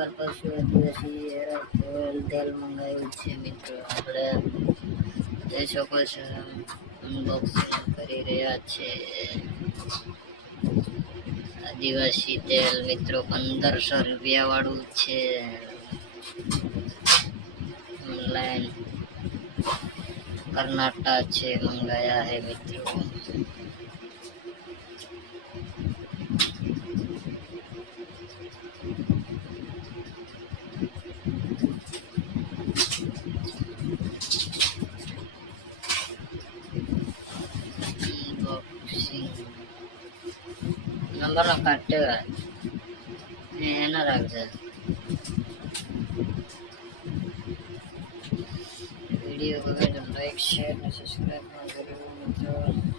વાર પશુ આદિવાસી તેલ મંગાવ્યું છે મિત્રો. આપણે જોઈ શકો છો અનબોક્સિંગ કરી રહ્યા છે. આદિવાસી તેલ મિત્રો પંદરસો રૂપિયા વાળું છે. ઓનલાઈન કર્ણાટક છે, મંગાયા હે મિત્રો. நம்பர்லாம் கட்டு என்ன ஆகுது வீடியோ லைக் ஷேர் சப்ஸ்கிரைப் பண்ணுறது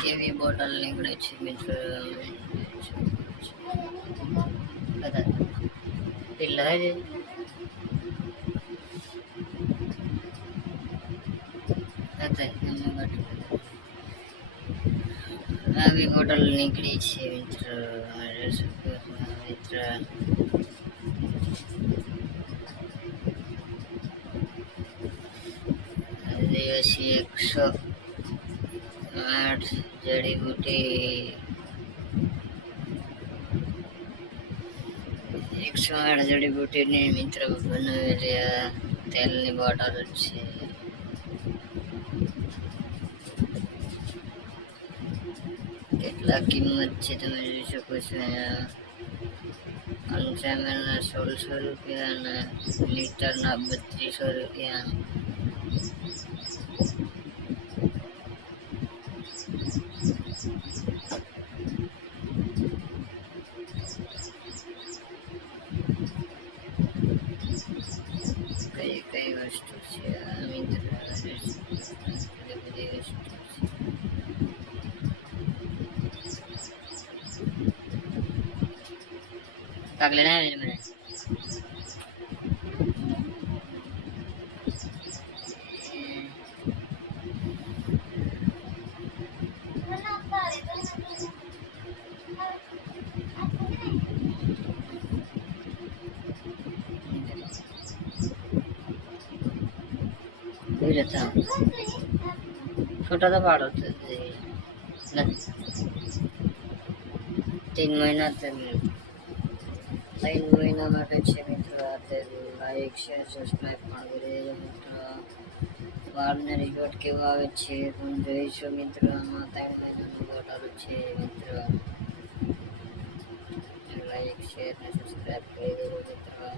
કેવી બોટલ નીકળે છે મિત્રો? બધા પેલા જ બોટલ. આવી બોટલ નીકળી છે મિત્ર. મિત્ર. આદિવાસી એકસો આઠ જડીબુટી એકસો આઠ જડીબુટીની મિત્ર બનાવેલી આ તેલની બોટલ છે. કેટલા કિંમત છે તમે જોઈ શકો છો અહીંયા. પંચાવનના સોળસો રૂપિયા અને લીટરના બત્રીસો રૂપિયા. Как для તો તે. નથી. तीन महीना तक तीन મહિના માટે છે મિત્રો આ તે લાઈક શેર સબસ્ક્રાઈબ પણ કરી દેજો મિત્રો બહારને રિઝલ્ટ કેવું આવે છે પણ જોઈશું મિત્રો આમાં ત્રણ મહિનાનું બોટલ છે મિત્રો લાઈક શેર અને સબસ્ક્રાઈબ કરી દેજો મિત્રો